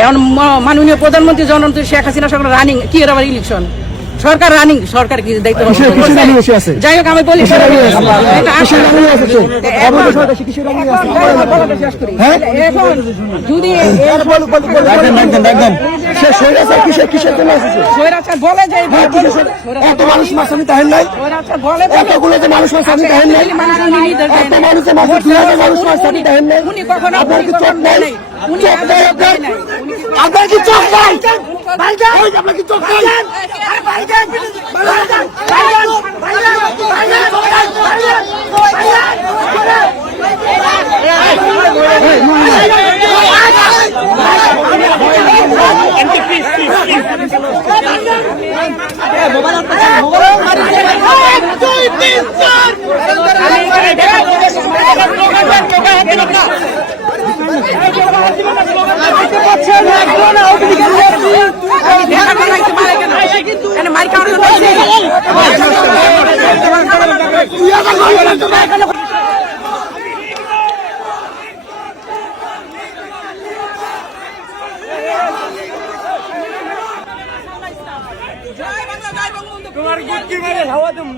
এখন মাননীয় প্রধানমন্ত্রী জননেত্রী শেখ হাসিনা সরকার রানিং কি এর আবার ইলেকশন সরকার রানিং সরকার কি দায়িত্ব যাই হোক আমি বলি এখন যদি বলে যে এত মানুষ মাসানি তাহেন নাই বলে এতগুলো যে মানুষ মাসানি তাহেন নাই এত মানুষের মাসে 2000 মানুষ মাসানি তাহেন নাই উনি কখনো আপনার কি চোখ নাই উনি আপনার কি চোখ নাই ভাইজান আপনার কি চোখ নাই ভাইজান তোমার গুটি মেরে হাওয়া তুমি